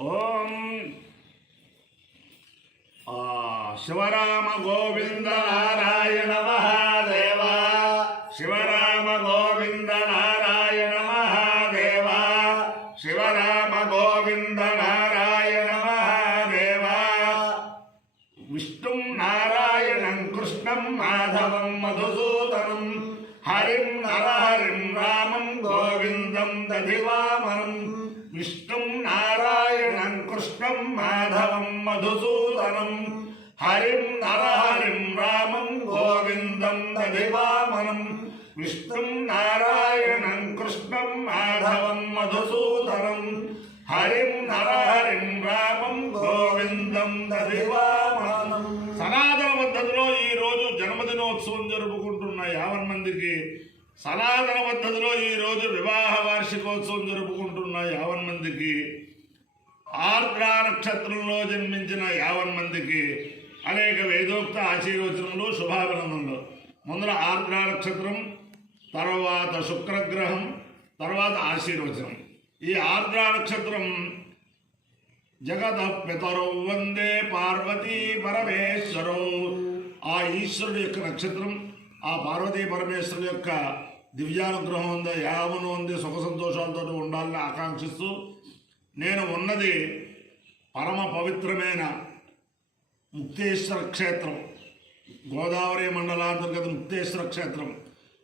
ఓం శివరామ గోవింద నారాయణ మహాదేవ, శివరామ గోవింద నారాయణ మహాదేవ, శివరామ గోవింద నారాయణ మహాదేవ. విష్ణుం నారాయణం కృష్ణం మాధవం మధుసూదనం, హరిం నరహరిం రామం గోవిందం దధివామనం. విష్ణుం నారాయణం కృష్ణం మాధవం మధుసూదనం, హరిం నరహరిం రామం గోవిందం దధివామనం. విష్ణుం నారాయణం కృష్ణం మాధవం మధుసూదనం, హరిం నరహరిం రామం గోవిందం దధివామనం. సనాతన పద్ధతిలో ఈరోజు జన్మదినోత్సవం జరుపుకుంటున్న 50 మందికి, సనాతన పద్ధతిలో ఈరోజు వివాహ వార్షికోత్సవం జరుపుకుంటున్న 50 మందికి, ఆర్ద్ర నక్షత్రంలో జన్మించిన 50 మందికి అనేక వేదోక్త ఆశీర్వచనములు, శుభాభినందనలు. ముందర ఆర్ద్ర నక్షత్రం, తర్వాత శుక్రగ్రహం, తర్వాత ఆశీర్వచనం. ఈ ఆర్ద్ర నక్షత్రం జగత పితరౌ వందే పార్వతీ పరమేశ్వరౌ, ఆ ఈశ్వరుడు యొక్క నక్షత్రం, ఆ పార్వతీ పరమేశ్వరుడు యొక్క దివ్యానుగ్రహం ఉందా, యావను ఉంది, సుఖ సంతోషాలతో ఉండాలని ఆకాంక్షిస్తూ, నేను ఉన్నది పరమ పవిత్రమైన ముక్తేశ్వర క్షేత్రం, గోదావరి మండలాంతర్గత ముక్తేశ్వర క్షేత్రం,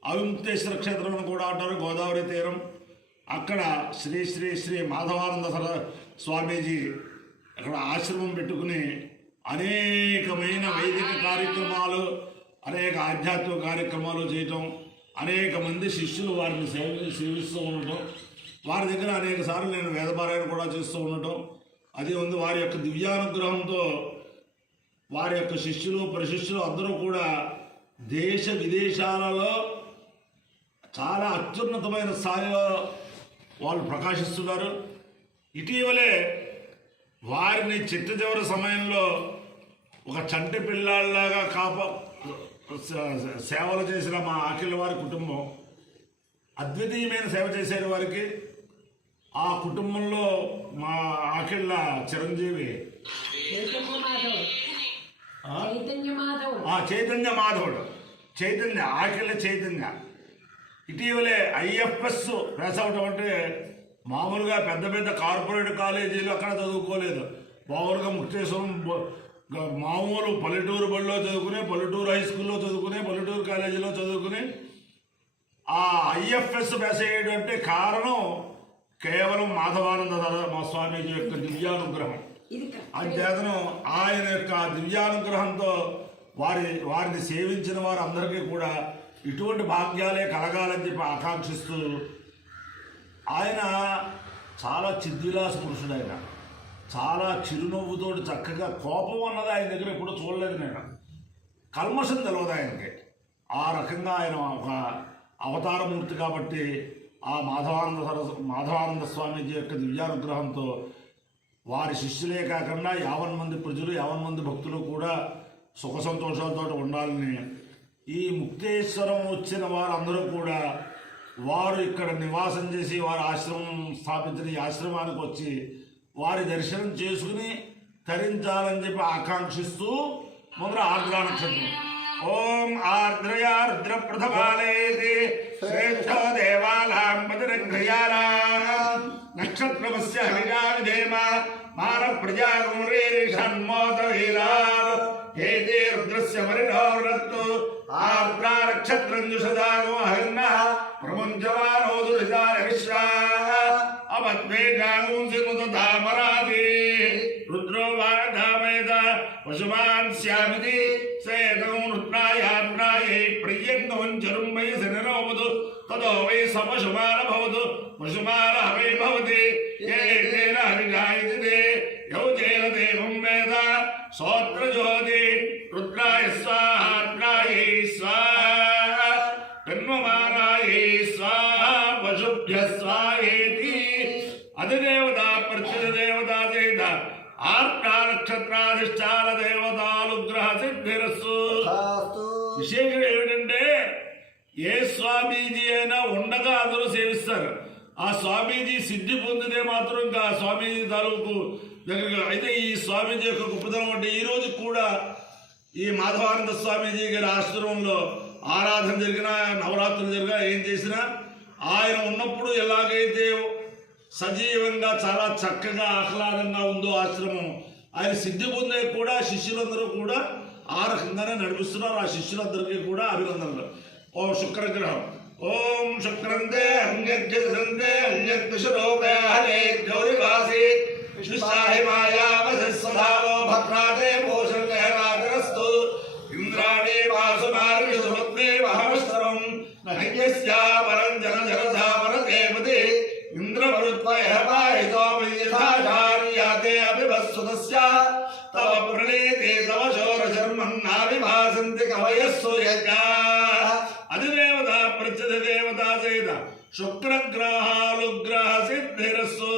అవిముక్తేశ్వర క్షేత్రం అని కూడా అంటారు, గోదావరి తీరం. అక్కడ శ్రీ శ్రీ శ్రీ మాధవానంద స్వామీజీ అక్కడ ఆశ్రమం పెట్టుకుని అనేకమైన వైదిక కార్యక్రమాలు, అనేక ఆధ్యాత్మిక కార్యక్రమాలు చేయటం, అనేక మంది శిష్యులు వారిని సేవిస్తూ ఉండటం, వారి దగ్గర అనేక సార్లు నేను వేదపారాయణ కూడా చేస్తూ ఉండటం అది ఉంది. వారి యొక్క దివ్యానుగ్రహంతో వారి యొక్క శిష్యులు ప్రశిష్యులు అందరూ కూడా దేశ విదేశాలలో చాలా అత్యున్నతమైన స్థాయిలో వాళ్ళు ప్రకాశిస్తున్నారు. ఇటీవలే వారిని చిట్ట చివరి సమయంలో ఒక చంటి పిల్లాళ్ళలాగా సేవలు చేసిన మా ఆఖిళ్ళ వారి కుటుంబం అద్వితీయమైన సేవ చేశారు వారికి. ఆ కుటుంబంలో మా ఆఖిళ్ళ చిరంజీవి చైతన్య మాధవుడు, చైతన్య ఆఖిళ్ళ చైతన్య ఇటీవలే ఐఎఫ్ఎస్ పాస్ అవటం. అంటే మామూలుగా పెద్ద పెద్ద కార్పొరేట్ కాలేజీలు అక్కడ చదువుకోలేదు, మామూలుగా ముక్తేశ్వరం మామూలు పల్లెటూరు బడిలో చదువుకుని, పల్లెటూరు హై స్కూల్లో చదువుకుని, పల్లెటూరు కాలేజీలో చదువుకుని ఆ ఐఎఫ్ఎస్ పాస్ అయ్యేటంటే అంటే కారణం కేవలం మాధవానంద మా స్వామీజీ యొక్క దివ్యానుగ్రహం. అంతేతను ఆయన యొక్క దివ్యానుగ్రహంతో వారిని సేవించిన వారు అందరికీ కూడా ఇటువంటి భాగ్యాలే కలగాలని చెప్పి ఆకాంక్షిస్తూ, ఆయన చాలా చిద్విలాస పురుషుడు. ఆయన చాలా చిరునవ్వుతోటి చక్కగా, కోపం అన్నది ఆయన దగ్గర ఎప్పుడూ చూడలేదు నేను. కల్మషం తెలియదు ఆయనకి. ఆ రకంగా ఆయన ఒక అవతారమూర్తి కాబట్టి ఆ మాధవానంద స్వామీజీ యొక్క దివ్యానుగ్రహంతో వారి శిష్యులే కాకుండా 50 మంది ప్రజలు, 50 మంది భక్తులు కూడా సుఖ సంతోషాలతో ఉండాలని, ఈ ముక్తేశ్వరం వచ్చిన వారందరూ కూడా వారు ఇక్కడ నివాసం చేసి వారి ఆశ్రమం స్థాపించిన ఈ ఆశ్రమానికి వచ్చి వారి దర్శనం చేసుకుని తరించాలని చెప్పి ఆకాంక్షిస్తూ మొదలు ఆర్ద్ర నక్షత్రం. ఓం ఆర్ద్రయా రుద్ర ప్రథమాలేది శ్రేష్ఠో దేవాలాం పతిరగ్రయాలా నక్షత్రమస్య హరిజావిధేమ మాన ప్రజాగుమరేషన్మోదవీరా ఏదే రుద్రస్య మరిణోరత్తు ఆర్ద్ర నక్షత్రం జుషదాగో హరిణ ప్రముంచమానోదురిదార విశ్వా అమద్వేగాంసిముదామరాది రుద్రో వాధామేద పశుమాన్ శ్యామితి సేదం రుద్రాయాన్రాయే ప్రియన్నోంచరుం వై శనిరోమదు తదో వై సపశుమాన భవతు పశుమాన వై భవతి ఏ తేన హరిగాయతి యౌజేన దేవం వేద సోత్ర జ్యోతి రుద్రాయ స్వాహ రుద్రాయే స్వాహ కన్వమానాయే స్వాహ పశుభ్య స్వాహేతి. అధిదేవత ప్రత్యుదేవత చేత ఆర్ద్ర నక్షత్రాధిష్టాన దేవతానుగ్రహ సిద్ధిరస్సు. విశేషం ఏమిటంటే ఏ స్వామీజీ అయినా ఉండగా అందరూ సేవిస్తారు. ఆ స్వామీజీ సిద్ధి పొందితే మాత్రం ఇంకా ఆ స్వామీజీ తాలూకు దగ్గర అయితే ఈ స్వామీజీ యొక్క గొప్పతనం అంటే ఈ రోజు కూడా ఈ మాధవానంద స్వామీజీ గారి ఆశ్రమంలో ఆరాధన జరిగినా నవరాత్రులు జరిగినా ఏం చేసినా ఆయన ఉన్నప్పుడు ఎలాగైతే సజీవంగా చాలా చక్కగా ఆహ్లాదంగా ఉందో ఆశ్రమం ఆయన సిద్ధి పొందే కూడా శిష్యులందరూ కూడా ఆ రకంగానే నడిపిస్తున్నారు. ఆ శిష్యులందరికీ కూడా అభినందనలు. ఓం శుక్రగ్రహం ఓం శుక్రంతే అన్యగ్రంతే అన్యగ్రహే హరే గౌరివాసి విష్ణాహి మాయావసదావో భద్రాదే భూషణే రాజరస్తు ఇంద్రాణి వాసుమారి సుమత్తే మహావిశ్వరం నహ్యస్యా పరం జన జనసా పరదేవతే ఇంద్రవరుత్వయ పాహితో యథాచార్యాతే అభివస్సుతస్య తవ ప్రణీతే తవ శోరశర్మన్నావిభాసంతి కవయస్సు యజ్ఞాః అధిదేవత ప్రత్యధ దేవతా చేత శుక్రగ్రహాలుగ్రహ సిద్ధిరస్సు.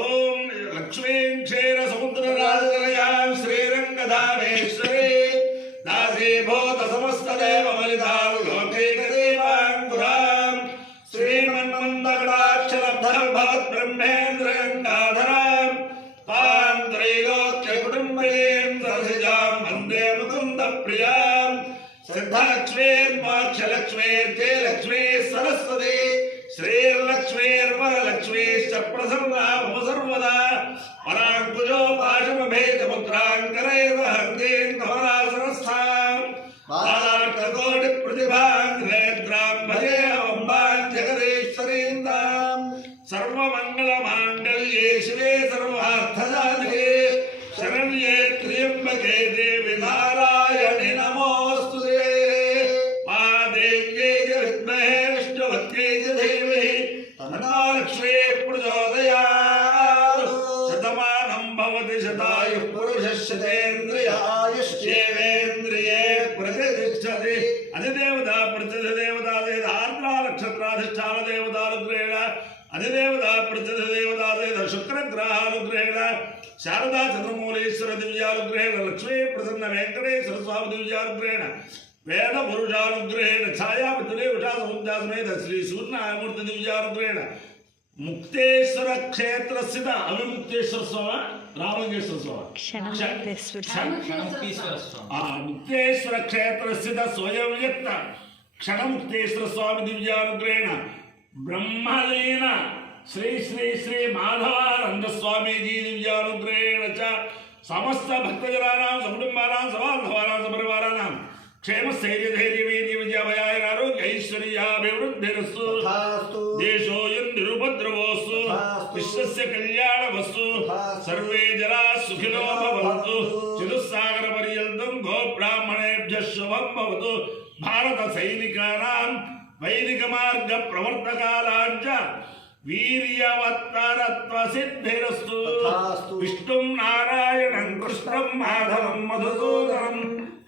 ఓం లక్ష్మీం క్షీర సముద్రరాజతనయాం శ్రీరంగధామేశ్వరీ దాసీభూత సమస్త దేవ ఫలితాం లోకైకదేవాంకురాం శ్రీమన్మందకటాక్షరబ్ధం భవత్ బ్రహ్మేంద్ర గంగాధరాం తాం త్రైలోక్య కుటుంబీం సరసిజాం వందే ముకుంద ప్రియాం సిద్ధలక్ష్మీర్మోక్షలక్ష్మీర్జే లక్ష్మీ సరస్వతి శ్రీర్లక్ష్మీర్వరలక్ష్మీశ్చ ప్రసన్నా భవ సర్వదా పరాంకుజో పాశమభేదముద్రాంకరైర్వహంతీం కమలాసనస్థాం బాలార్కకోటి ప్రతిభాం నేత్రాం భజే అంబాం జగదీశ్వరీందాం సర్వమంగళమాంగళ్యే శివే సర్వార్థసాధకే శరణ్యే త్ర్యంబకే దేవి నారాయణి నమోస్తుతే. మాదేవ్యై విద్మహే విష్ణువత్యై ధీమహి తన్నో లక్ష్మీ ప్రచోదయాత్. శతమానం భవతి శతాయుః పురుషः శతేంద్రియాయుష్యేవేంద్రియే ప్రతిష్టతి. అధిదేవత ప్రత్యధ దేవతా ఆర్ద్రా నక్షత్రాధిష్టాన దేవతానుగ్రహేణ అధిదేవత ప్రత్యధ దేవతా శుక్రగ్రహానుగ్రహేణ శారదా చంద్రమౌళీశ్వర దివ్యానుగ్రహేణ లక్ష్మీ ప్రసన్న వెంకటేశ్వర స్వామి దివ్యానుగ్రహేణ వేద పురుషానుగ్రహేణ ఛాయాపతిలే ఉషాసముద్యాసమేత శ్రీ సూర్యనారాయణమూర్తి దివ్యానుగ్రహేణ ముక్తేశ్వర క్షేత్ర స్థిత అవిముక్తేశ్వర స్వామి రామలింగేశ్వర స్వామి ముక్తేశ్వర క్షేత్ర స్థిత స్వయం వ్యక్త క్షణముక్తేశ్వర స్వామి దివ్యానుగ్రహేణ బ్రహ్మలీన శ్రీ శ్రీ శ్రీ మాధవానంద స్వామీజీ దివ్యానుగ్రహేణ చ సమస్త భక్తజనానాం సకుటుంబానాం సబాంధవానాం సపరివారానాం క్షేమ స్థైర్యధైర్యవీర్య విజయభయాయ ఆరోగ్య ఐశ్వర్యాభివృద్ధిరస్సు. దేశోయం నిరుపద్రవోస్తు విశ్వస్య కళ్యాణవస్తు సర్వే జనా సుఖినో భవంతు చతుస్సాగర పర్యంతం గో బ్రాహ్మణేభ్యః శుభం భవతు. భారత సైనికానాం వైదిక మార్గ ప్రవర్తకాలాంచ వీర్యవత్తరత్వ సిద్ధిరస్తు. విష్ణుం నారాయణం కృష్ణం మాధవం మధుసూదనం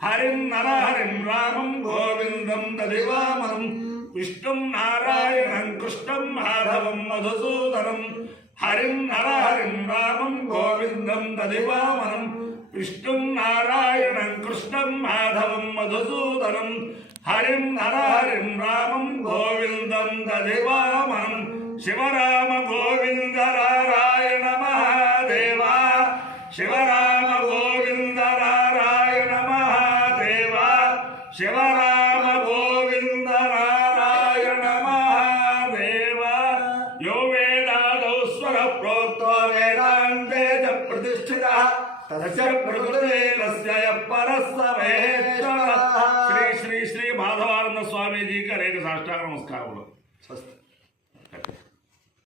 హరిం నరహరిం రామం గోవిందం దదివామనం. విష్ణుం నారాయణం కృష్ణం మాధవం మధుసూదనం హరిం నరహరిం రామం గోవిందం దదివామనం. విష్ణుం నారాయణం కృష్ణం మాధవం మధుసూదనం హరిం నరహరిం రామం గోవిందం దదివామనం. శివరామ గోవింద నారాయణ మహాదేవ శివరామ గోవింద నారాయణ మహాదేవ శివరామ గోవింద నారాయణ మహాదేవ. యో వేదాదౌ స్వర ప్రోక్తో వేదాంతే చ ప్రతిష్ఠితః తస్య ప్రకృతేనస్య పరస్య మహేశ్వరః. శ్రీ శ్రీ శ్రీ మాధవానంద స్వామీజీకి అనేక సాష్టాంగ నమస్కారములు. స్వస్తి.